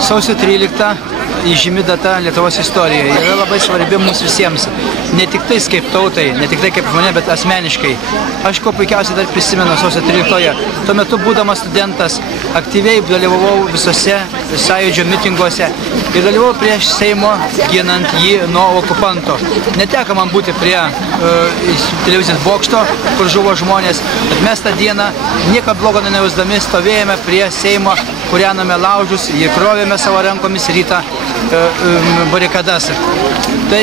Sausio 13 įžymi data Lietuvos istorijoje yra labai svarbi mums visiems. Ne tik tais kaip tautai, ne tik tai kaip žmonė, bet asmeniškai. Aš ko puikiausiai dar prisimenu sausio 13-oje. Tuo metu, būdamas studentas, aktyviai dalyvavau visose sąjūdžio mitinguose ir dalyvavau prieš Seimo, ginant jį nuo okupanto. Neteko man būti prie televizijos bokšto, kur žuvo žmonės, bet mes tą dieną nieko blogo nejausdami stovėjome prie Seimo, kūrename laužus, jį krovėme savo rankomis rytą barikadas. Tai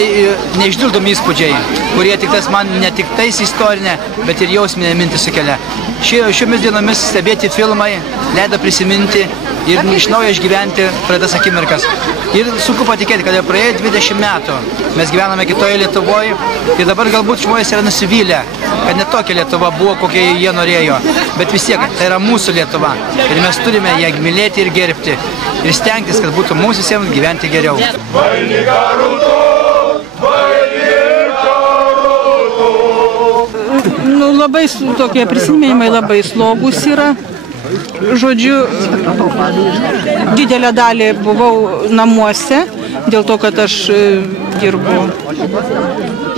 neišdildomi įspūdžiai, kurie man ne tik tais istorinė, bet ir jausminė mintį sukelia. Šiomis dienomis stebėti filmai leido prisiminti ir iš naujo išgyventi praeitas akimirkas. Ir sunku patikėti, kad jau praėjo 20 metų. Mes gyvename kitoje Lietuvoje ir dabar galbūt žmonės yra nusivylę, kad ne tokia Lietuva buvo, kokia jie norėjo. Bet vis tiek, tai yra mūsų Lietuva. Ir mes turime ją mylėti ir gerbti. Ir stengtis, kad būtų mums visiems gyventi geriau. Labai tokie prisiminimai labai slogus yra. Žodžiu, didelę dalį buvau namuose, dėl to, kad aš dirbu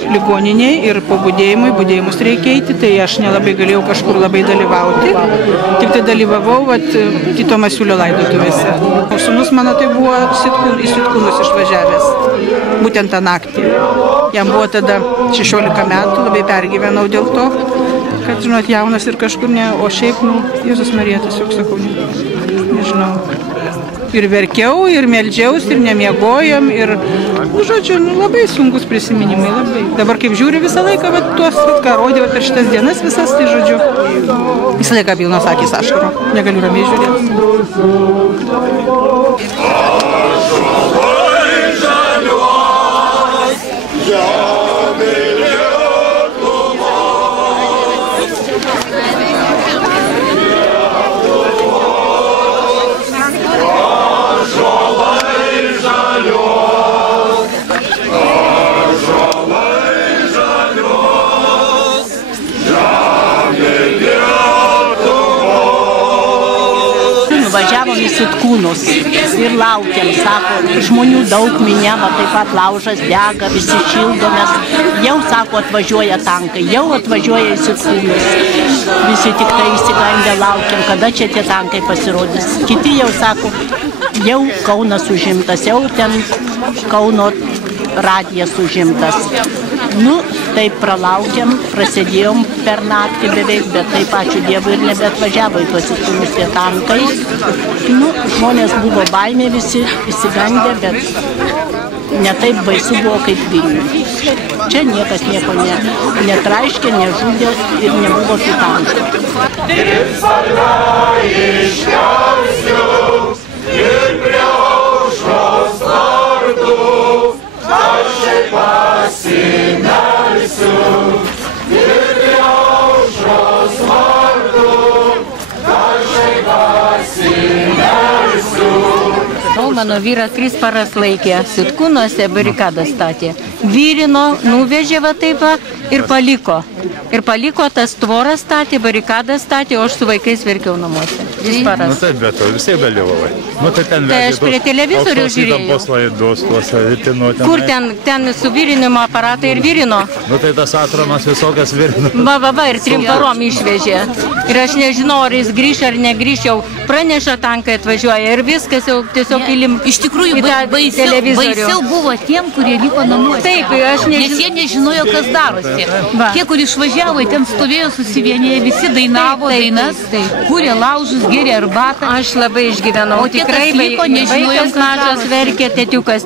ligoniniai ir po budėjimus reikia eiti, tai aš nelabai galėjau kažkur labai dalyvauti. Tik tai dalyvavau Tito Masiulio laidotuvėse. O sūnus mano tai buvo į Sitkūnus išvažiavęs, būtent tą naktį. Jam buvo tada 16 metų, labai pergyvenau dėl to, kad, žinot, jaunas ir kažkur ne, o šiaip, Jėzus Marija, tiesiog sakau, nežinau. Ir verkiau, ir meldžiausi, ir nemiegojom, ir, žodžiu, labai sunkus prisiminimai, labai. Dabar kaip žiūri visą laiką, tuos, ką rodė per šitas dienas visas, tai, žodžiu, visą laiką pilnos akys ašaro, negaliu ramiai žiūrėti. Važiavom į Sitkūnus ir laukiam, sako, žmonių daug minia, taip pat laužas dega, visi šildomės. Jau, sako, atvažiuoja tankai, jau atvažiuoja į Sitkūnus. Visi tik tai įsigandę laukiam, kada čia tie tankai pasirodys. Kiti jau sako, jau Kaunas užimtas, jau ten Kauno radijas užimtas. Taip pralaukiam, prasidėjom per naktį beveik, bet taip ačiū Dievui ir nebeatvažiavo į tuos Sitkūnus tie tankai. Žmonės buvo baimė visi, įsigandę, bet ne taip baisu buvo kaip Vilniuje. Čia niekas nieko netraiškė, nežudė ir nebuvo tų tankų. Mano vyras 3 paras laikė, Sitkūnuose barikadą statė. Vyrino, nuvežė taip ir paliko. Ir paliko, tas tvoras statė, barikadą statė, o aš su vaikais verkiau namuose. 3 paras. Taip, bet to visai dalyvavai. Tai aš prie televizorių žiūrėjau. Kur ten su vyrinimo aparatai ir vyrino? Tai tas atramas visokas vyrino. Ir 3 parom išvežė. Ir aš nežinau, ar jis grįš ar negrįš, jau praneša tankai atvažiuoja ir viskas jau tiesiog įlim. Iš tikrųjų, baisiau buvo tiem, kurie liko namuose. Taip, nes jie nežinojo, kas darosi. Tie, kur išvažiavo, ten stovėjo susivienėję, visi dainavo dainas, kūrė laužus, gėrė arbatą. Aš labai išgyvenau. Tikrai vaikas mažas verkė, tetiukas,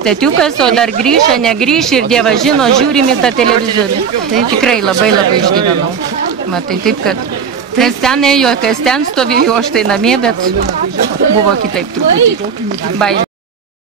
o dar grįža, negrįš ir Dievas žino, žiūrim į tą televizorių. Tikrai labai išgyvenau. Matai, taip, kad kas ten ėjo, kas ten stovėjo, aš tai namie, bet buvo kitaip truputį. Baimė.